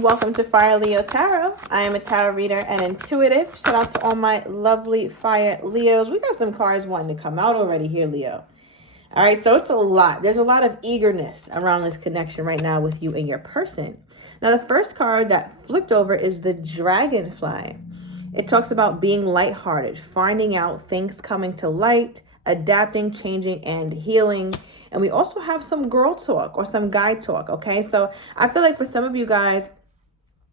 Welcome to Fire Leo Tarot. I am a tarot reader and intuitive. Shout out to all my lovely Fire Leos. We got some cards wanting to come out already here, Leo. All right, so it's a lot. There's a lot of eagerness around this connection right now with you and your person. Now, the first card that flipped over is the Dragonfly. It talks about being lighthearted, finding out things coming to light, adapting, changing, and healing. And we also have some girl talk or some guy talk, okay? So I feel like for some of you guys,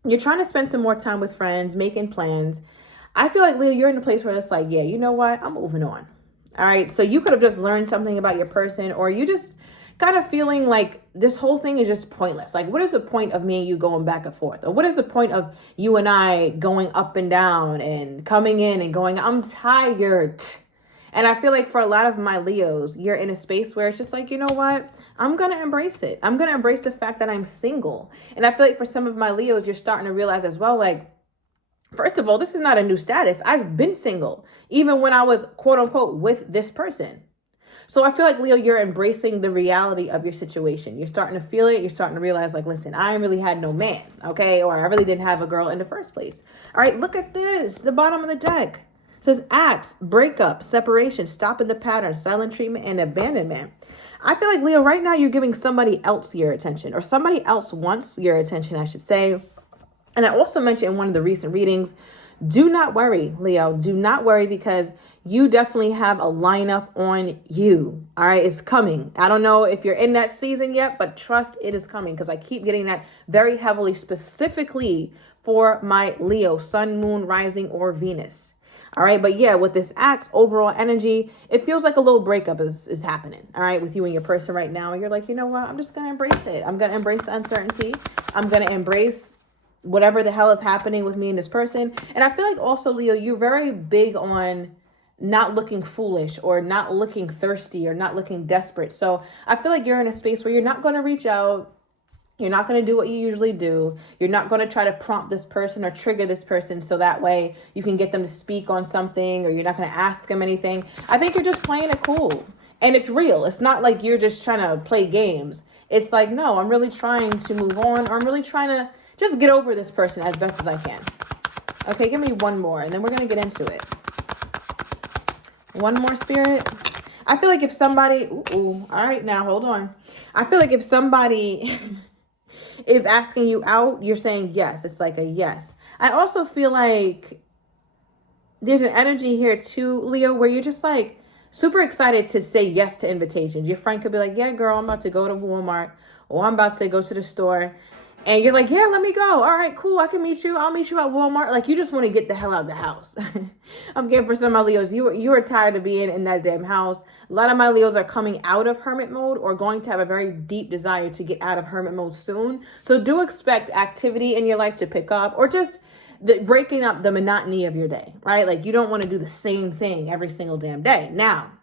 you're trying to spend some more time with friends, making plans. I feel like, Leo, you're in a place where it's like, yeah, you know what? I'm moving on. All right. So you could have just learned something about your person, or you just kind of feeling like this whole thing is just pointless. Like, what is the point of me and you going back and forth? Or what is the point of you and I going up and down and coming in and going, I'm tired. And I feel like for a lot of my Leos, you're in a space where it's just like, you know what? I'm going to embrace it. I'm going to embrace the fact that I'm single. And I feel like for some of my Leos, you're starting to realize as well, like, first of all, this is not a new status. I've been single, even when I was, quote unquote, with this person. So I feel like, Leo, you're embracing the reality of your situation. You're starting to feel it. You're starting to realize, like, listen, I really had no man, okay? Or I really didn't have a girl in the first place. All right, look at this. The bottom of the deck. It says acts, breakup, separation, stopping the pattern, silent treatment, and abandonment. I feel like, Leo, right now you're giving somebody else your attention, or somebody else wants your attention, I should say. And I also mentioned in one of the recent readings, do not worry, Leo. Do not worry, because you definitely have a lineup on you. All right, it's coming. I don't know if you're in that season yet, but trust it is coming, because I keep getting that very heavily, specifically for my Leo, Sun, Moon, Rising, or Venus. All right. But yeah, with this axe overall energy, it feels like a little breakup is happening. All right. With you and your person right now. You're like, you know what? I'm just going to embrace it. I'm going to embrace the uncertainty. I'm going to embrace whatever the hell is happening with me and this person. And I feel like also, Leo, you're very big on not looking foolish or not looking thirsty or not looking desperate. So I feel like you're in a space where you're not going to reach out. You're not going to do what you usually do. You're not going to try to prompt this person or trigger this person so that way you can get them to speak on something, or you're not going to ask them anything. I think you're just playing it cool. And it's real. It's not like you're just trying to play games. It's like, no, I'm really trying to move on, or I'm really trying to just get over this person as best as I can. Okay, give me one more, and then we're going to get into it. One more, Spirit. I feel like if somebody... Ooh, all right, now, hold on. I feel like if somebody... is asking you out, you're saying yes. It's like a yes. I also feel like there's an energy here too, Leo, where you're just like super excited to say yes to invitations. Your friend could be like, yeah, girl, I'm about to go to Walmart, or I'm about to go to the store. And you're like, yeah, let me go. All right, cool. I can meet you. I'll meet you at Walmart. Like, you just want to get the hell out of the house. I'm getting for some of my Leos. You are tired of being in that damn house. A lot of my Leos are coming out of hermit mode, or going to have a very deep desire to get out of hermit mode soon. So do expect activity in your life to pick up, or just breaking up the monotony of your day, right? Like, you don't want to do the same thing every single damn day. Now,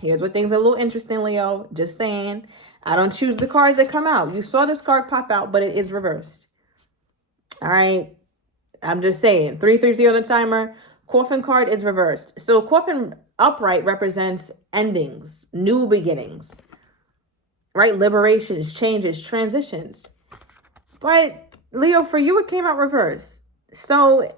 here's where things are a little interesting, Leo. Just saying. I don't choose the cards that come out. You saw this card pop out, but it is reversed. All right. I'm just saying. 333 on the timer. Coffin card is reversed. So Coffin upright represents endings, new beginnings, right? Liberations, changes, transitions. But Leo, for you, it came out reversed. So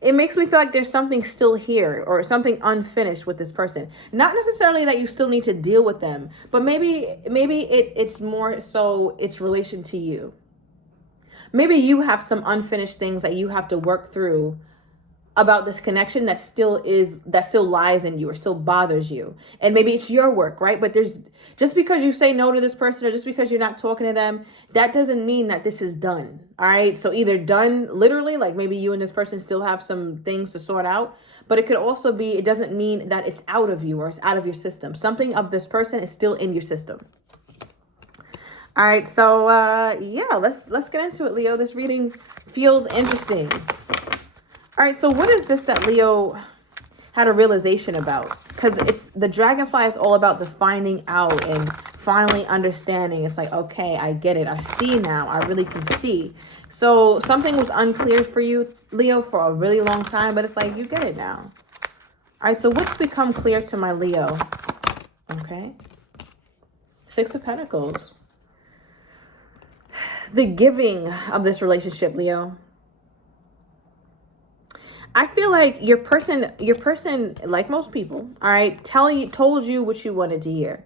it makes me feel like there's something still here, or something unfinished with this person. Not necessarily that you still need to deal with them, but maybe it's more so its relation to you. Maybe you have some unfinished things that you have to work through about this connection that still lies in you, or still bothers you. And maybe it's your work, right? But just because you say no to this person, or just because you're not talking to them, that doesn't mean that this is done. All right. So either done literally, like maybe you and this person still have some things to sort out, but it could also be, it doesn't mean that it's out of you, or it's out of your system. Something of this person is still in your system. All right. So yeah, let's get into it, Leo. This reading feels interesting. All right, so what is this that Leo had a realization about? Because it's the Dragonfly is all about the finding out and finally understanding. It's like, okay, I get it. I see now. I really can see. So something was unclear for you, Leo, for a really long time, but it's like, you get it now. All right, so what's become clear to my Leo? Okay. 6 of Pentacles. the giving of this relationship, Leo. I feel like your person, like most people, all right, told you what you wanted to hear.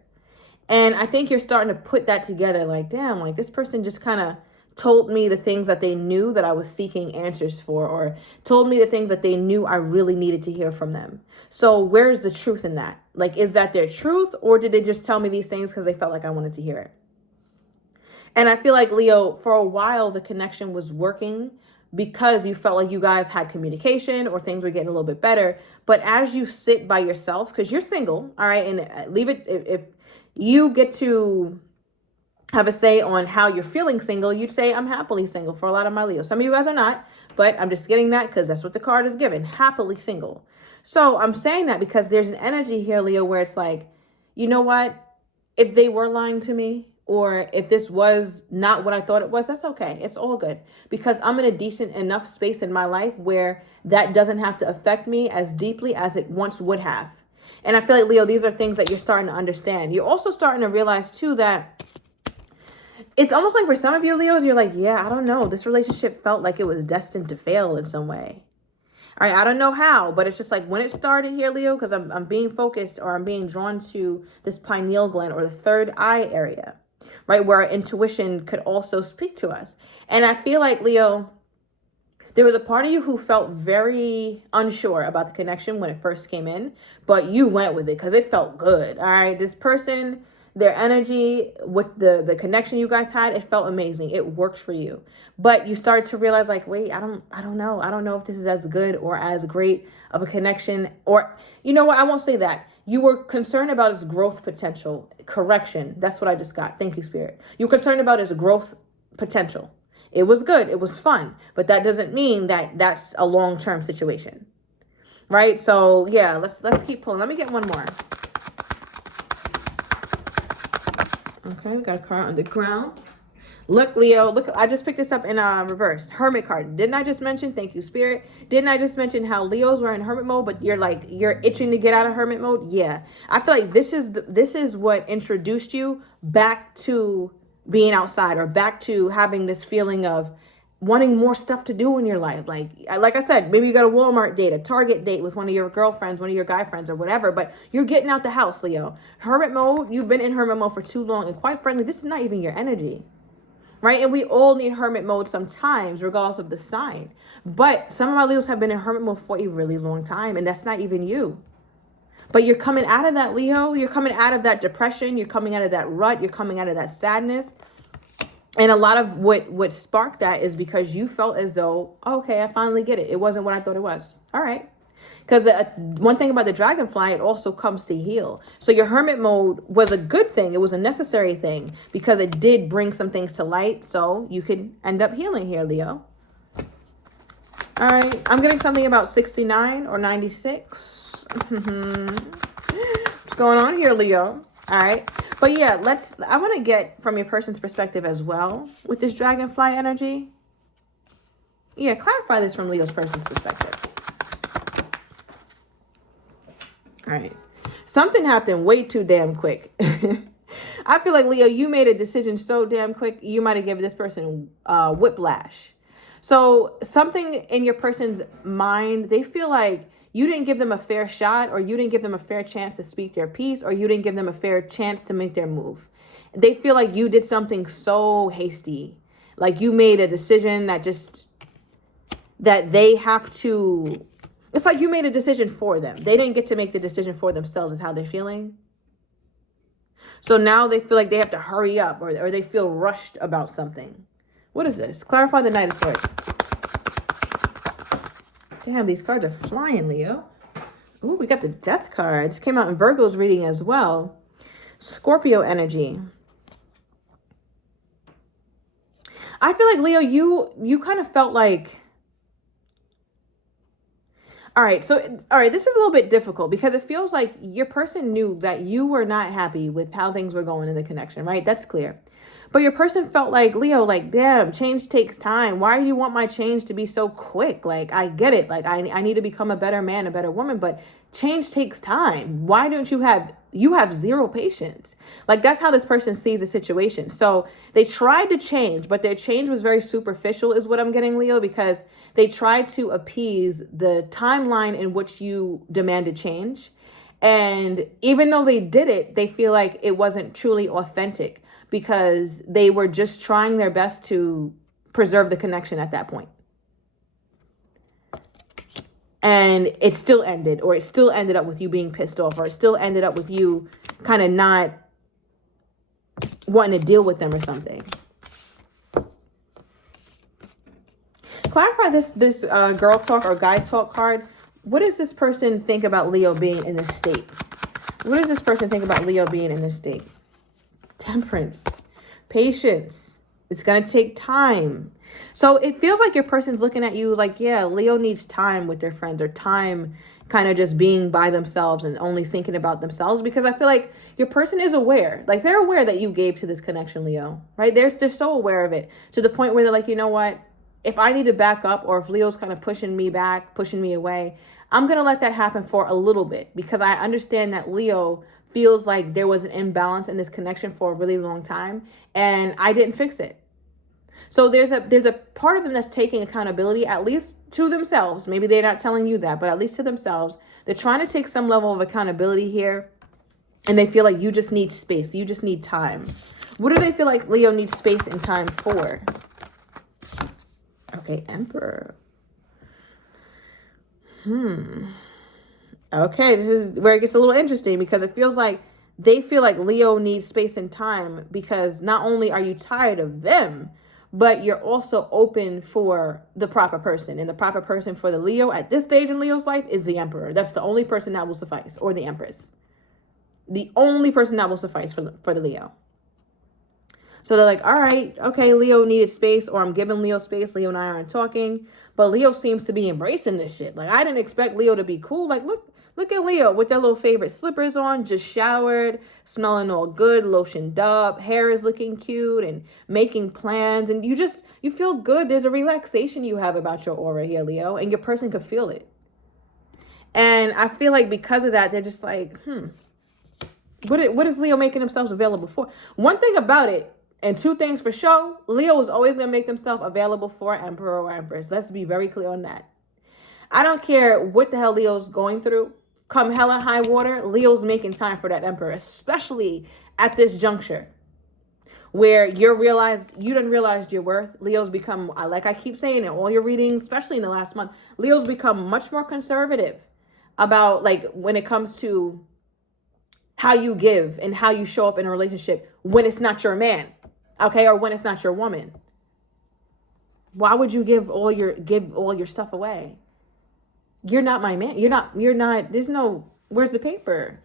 And I think you're starting to put that together like, damn, like this person just kind of told me the things that they knew that I was seeking answers for, or told me the things that they knew I really needed to hear from them. So where's the truth in that? Like, is that their truth, or did they just tell me these things because they felt like I wanted to hear it? And I feel like, Leo, for a while, the connection was working because you felt like you guys had communication or things were getting a little bit better. But as you sit by yourself, because you're single, all right, and leave it, if you get to have a say on how you're feeling single, you'd say, I'm happily single for a lot of my Leos. Some of you guys are not, but I'm just getting that because that's what the card is given, happily single. So I'm saying that because there's an energy here, Leo, where it's like, you know what? If they were lying to me, or if this was not what I thought it was, that's okay. It's all good because I'm in a decent enough space in my life where that doesn't have to affect me as deeply as it once would have. And I feel like, Leo, these are things that you're starting to understand. You're also starting to realize too that it's almost like for some of you, Leos, you're like, yeah, I don't know. This relationship felt like it was destined to fail in some way. All right, I don't know how, but it's just like when it started here, Leo, because I'm being focused, or I'm being drawn to this pineal gland or the third eye area, right, where our intuition could also speak to us. And I feel like, Leo, there was a part of you who felt very unsure about the connection when it first came in, but you went with it because it felt good. All right, this person, their energy, with the connection you guys had, it felt amazing. It worked for you. But you started to realize like, wait, I don't know. I don't know if this is as good or as great of a connection, or you know what? I won't say that. You were concerned about its growth potential. Correction. That's what I just got. Thank you, Spirit. You were concerned about its growth potential. It was good. It was fun, but that doesn't mean that that's a long-term situation. Right? So, yeah, let's keep pulling. Let me get one more. Okay, we got a card on the ground. Look, Leo, look, I just picked this up in reverse. Hermit card. Didn't I just mention, thank you, Spirit? Didn't I just mention how Leos were in hermit mode, but you're itching to get out of hermit mode? Yeah. I feel like this is what introduced you back to being outside, or back to having this feeling of wanting more stuff to do in your life. Like I said, maybe you got a Walmart date, a Target date with one of your girlfriends, one of your guy friends, or whatever, but you're getting out the house, Leo. Hermit mode, you've been in hermit mode for too long, and quite frankly, this is not even your energy, right? And we all need hermit mode sometimes, regardless of the sign. But some of my Leos have been in hermit mode for a really long time, and that's not even you. But you're coming out of that, Leo. You're coming out of that depression. You're coming out of that rut. You're coming out of that sadness. And a lot of what sparked that is because you felt as though, okay, I finally get it. It wasn't what I thought it was. All right. Because one thing about the dragonfly, it also comes to heal. So your hermit mode was a good thing. It was a necessary thing because it did bring some things to light. So you could end up healing here, Leo. All right. I'm getting something about 69 or 96. What's going on here, Leo? All right. But yeah, I want to get from your person's perspective as well with this dragonfly energy. Yeah, clarify this from Leo's person's perspective. All right. Something happened way too damn quick. I feel like, Leo, you made a decision so damn quick, you might have given this person whiplash. So something in your person's mind, they feel like you didn't give them a fair shot, or you didn't give them a fair chance to speak their piece, or you didn't give them a fair chance to make their move. They feel like you did something so hasty. Like you made a decision that they have to, it's like you made a decision for them. They didn't get to make the decision for themselves, is how they're feeling. So now they feel like they have to hurry up, or they feel rushed about something. What is this? Clarify the Knight of Swords. Damn, these cards are flying, Leo. Ooh, we got the Death card. This came out in Virgo's reading as well. Scorpio energy. I feel like, Leo, you kind of felt like, all right, this is a little bit difficult because it feels like your person knew that you were not happy with how things were going in the connection, right? That's clear. But your person felt like, Leo, like, damn, change takes time. Why do you want my change to be so quick? Like, I get it. Like, I need to become a better man, a better woman, but change takes time. Why don't you have you have zero patience. Like, that's how this person sees the situation. So they tried to change, but their change was very superficial, is what I'm getting, Leo, because they tried to appease the timeline in which you demanded change. And even though they did it, they feel like it wasn't truly authentic because they were just trying their best to preserve the connection at that point. And it still ended, or it still ended up with you being pissed off, or it still ended up with you kind of not wanting to deal with them or something. Clarify this girl talk or guy talk card. What does this person think about Leo being in this state? What does this person think about Leo being in this state? Temperance, patience. It's going to take time. So it feels like your person's looking at you like, yeah, Leo needs time with their friends, or time kind of just being by themselves and only thinking about themselves, because I feel like your person is aware. Like, they're aware that you gave to this connection, Leo, right? They're so aware of it, to the point where they're like, you know what? If I need to back up, or if Leo's kind of pushing me back, pushing me away, I'm going to let that happen for a little bit, because I understand that Leo feels like there was an imbalance in this connection for a really long time, and I didn't fix it. So there's a part of them that's taking accountability, at least to themselves. Maybe they're not telling you that, but at least to themselves. They're trying to take some level of accountability here, and they feel like you just need space. You just need time. What do they feel like Leo needs space and time for? Okay, Emperor. Okay, this is where it gets a little interesting, because it feels like they feel like Leo needs space and time because not only are you tired of them, but you're also open for the proper person. And the proper person for the Leo at this stage in Leo's life is the Emperor. That's the only person that will suffice, or the Empress. The only person that will suffice for the Leo. So they're like, all right, okay, Leo needed space, or I'm giving Leo space. Leo and I aren't talking. But Leo seems to be embracing this shit. Like, I didn't expect Leo to be cool. Like, look at Leo with their little favorite slippers on, just showered, smelling all good, lotioned up, hair is looking cute, and making plans. And you feel good. There's a relaxation you have about your aura here, Leo, and your person could feel it. And I feel like because of that, they're just like, what is Leo making themselves available for? One thing about it, and two things for sure, Leo is always going to make themselves available for Emperor or Empress. Let's be very clear on that. I don't care what the hell Leo's going through. Come hella high water, Leo's making time for that Emperor, especially at this juncture where you done realized your worth. Leo's become, like I keep saying in all your readings, especially in the last month, Leo's become much more conservative about, like, when it comes to how you give and how you show up in a relationship when it's not your man. Okay, or when it's not your woman. Why would you give all your stuff away? You're not my man. You're not, where's the paper?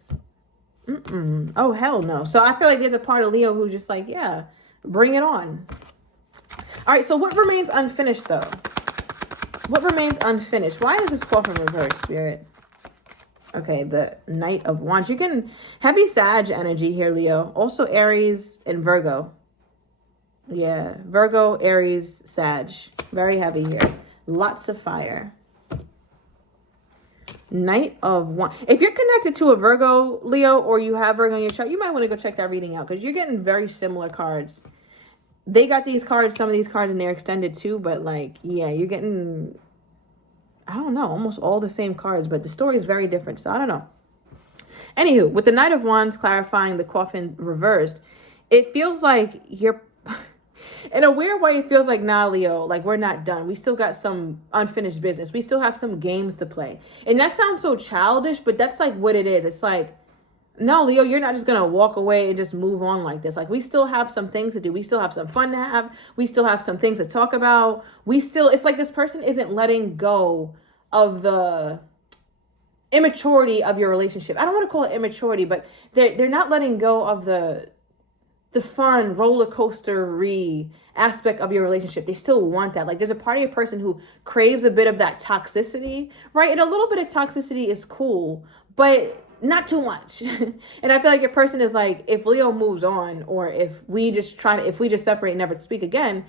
Oh, hell no. So I feel like there's a part of Leo who's just like, yeah, bring it on. All right, so what remains unfinished, though? What remains unfinished? Why is this call from reverse, Spirit? Okay, the Knight of Wands. You're getting heavy Sag energy here, Leo. Also Aries and Virgo. Yeah, Virgo, Aries, Sag. Very heavy here. Lots of fire. Knight of Wands. If you're connected to a Virgo, Leo, or you have Virgo in your chart, you might want to go check that reading out, because you're getting very similar cards. They got these cards, some of these cards, and they're extended too, but, like, yeah, you're getting, I don't know, almost all the same cards, but the story is very different, so I don't know. Anywho, with the Knight of Wands clarifying the coffin reversed, it feels like you're, in a weird way, it feels like, nah, Leo, like, we're not done. We still got some unfinished business. We still have some games to play. And that sounds so childish, but that's, like, what it is. It's like, no, Leo, you're not just going to walk away and just move on like this. Like, we still have some things to do. We still have some fun to have. We still have some things to talk about. It's like this person isn't letting go of the immaturity of your relationship. I don't want to call it immaturity, but they're not letting go of the fun roller coaster-y aspect of your relationship. They still want that. Like, there's a part of your person who craves a bit of that toxicity, right? And a little bit of toxicity is cool, but not too much. And I feel like your person is like, if Leo moves on, or if we just separate and never speak again,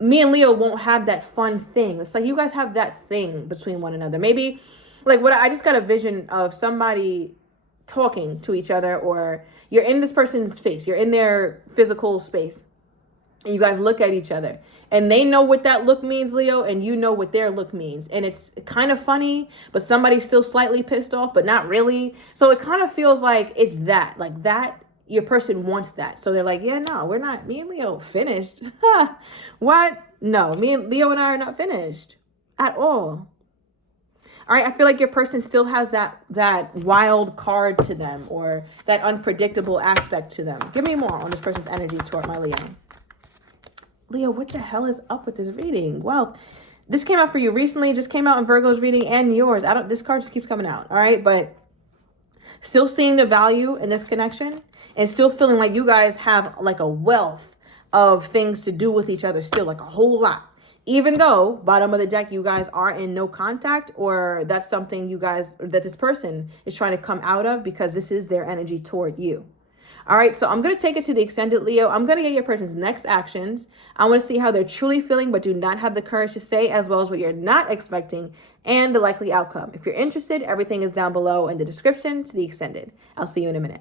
me and Leo won't have that fun thing. It's like you guys have that thing between one another. Maybe, like, I just got a vision of somebody talking to each other, or you're in this person's face, you're in their physical space, and you guys look at each other, and they know what that look means, Leo, and you know what their look means. And it's kind of funny, but somebody's still slightly pissed off, but not really. So it kind of feels like it's that, like that, your person wants that. So they're like, yeah, no, we're not, me and Leo finished. What? No, Leo and I are not finished at all. All right, I feel like your person still has that wild card to them, or that unpredictable aspect to them. Give me more on this person's energy toward my Leo. Leo, what the hell is up with this reading? Well, this came out for you recently, just came out in Virgo's reading and yours. This card just keeps coming out, all right? But still seeing the value in this connection, and still feeling like you guys have like a wealth of things to do with each other still, like a whole lot. Even though, bottom of the deck, you guys are in no contact, or that's something that this person is trying to come out of, because this is their energy toward you. All right, so I'm going to take it to the extended, Leo. I'm going to get your person's next actions. I want to see how they're truly feeling but do not have the courage to say, as well as what you're not expecting and the likely outcome. If you're interested, everything is down below in the description to the extended. I'll see you in a minute.